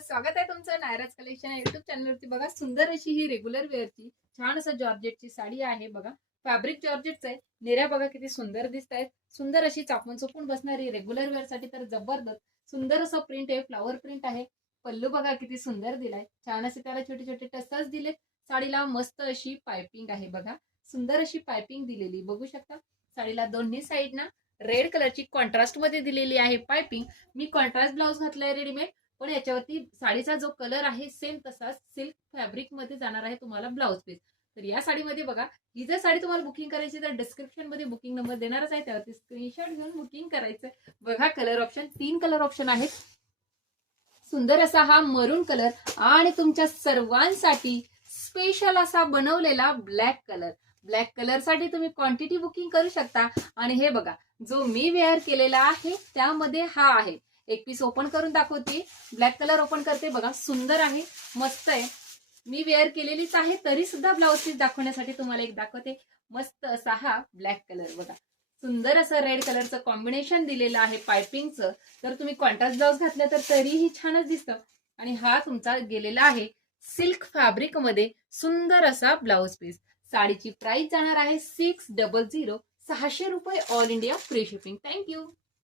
स्वागत आहे तुमचं नायराज कलेक्शन या युट्यूब चॅनलवरती। बघा सुंदर अशी ही रेग्युलर वेअरची छान असं जॉर्जेटची साडी आहे। बघा फॅब्रिक जॉर्जेटचं आहे। नेऱ्या बघा किती सुंदर दिसत आहेत। सुंदर अशी चापून चोपून बसणारी रेग्युलर वेअर साठी तर जबरदस्त सुंदर असं प्रिंट आहे, फ्लॉवर प्रिंट आहे। पल्लू बघा किती सुंदर दिलाय, छान असे त्याला छोटे छोटे टसल्स दिले। साडीला मस्त अशी पाइपिंग आहे, बघा सुंदर अशी पाइपिंग दिलेली बघू शकता। साडीला दोन्ही साइड ना रेड कलरची कॉन्ट्रास्ट मध्ये दिलेली आहे पाइपिंग। मी कॉन्ट्रास्ट ब्लाउज घातलाय रेडीमेड, पण याच्यावरती साडीचा जो कलर आहे सेम तसाच सिल्क फॅब्रिक मध्ये जाणार आहे तुम्हाला ब्लाउज पीस। तर या साडीमध्ये बघा, ही जर साडी तुम्हाला बुकिंग करायची तर डिस्क्रिप्शन मध्ये बुकिंग नंबर देणारच आहे, त्यावरती स्क्रीनशॉट घेऊन बुकिंग करायचं। बघा कलर ऑप्शन, 3 कलर ऑप्शन आहेत। सुंदर असा हा मरून कलर आणि तुमच्या सर्वांसाठी स्पेशल असा बनवलेला ब्लॅक कलर। ब्लॅक कलर साठी तुम्ही क्वांटिटी बुकिंग करू शकता। आणि हे बघा जो मी वेअर केलेला आहे त्यामध्ये हा आहे। एक पीस ओपन करून दाखवते, ब्लॅक कलर ओपन करते। बघा सुंदर आहे, मस्त आहे। मी वेअर केलेलीच आहे तरी सुद्धा ब्लाउज पीस दाखवण्यासाठी तुम्हाला एक दाखवते। मस्त असा हा ब्लॅक कलर बघा, सुंदर असं रेड कलरचं कॉम्बिनेशन दिलेलं आहे पाइपिंगचं। तर तुम्ही कॉन्ट्रास्ट ब्लाउज घातलं तर तरीही छानच दिसतं। आणि हा तुमचा गेलेला आहे सिल्क फॅब्रिक मध्ये सुंदर असा ब्लाउज पीस। साडीची प्राइस जाणार आहे 600, 600 रुपये, all India free shipping. Thank you.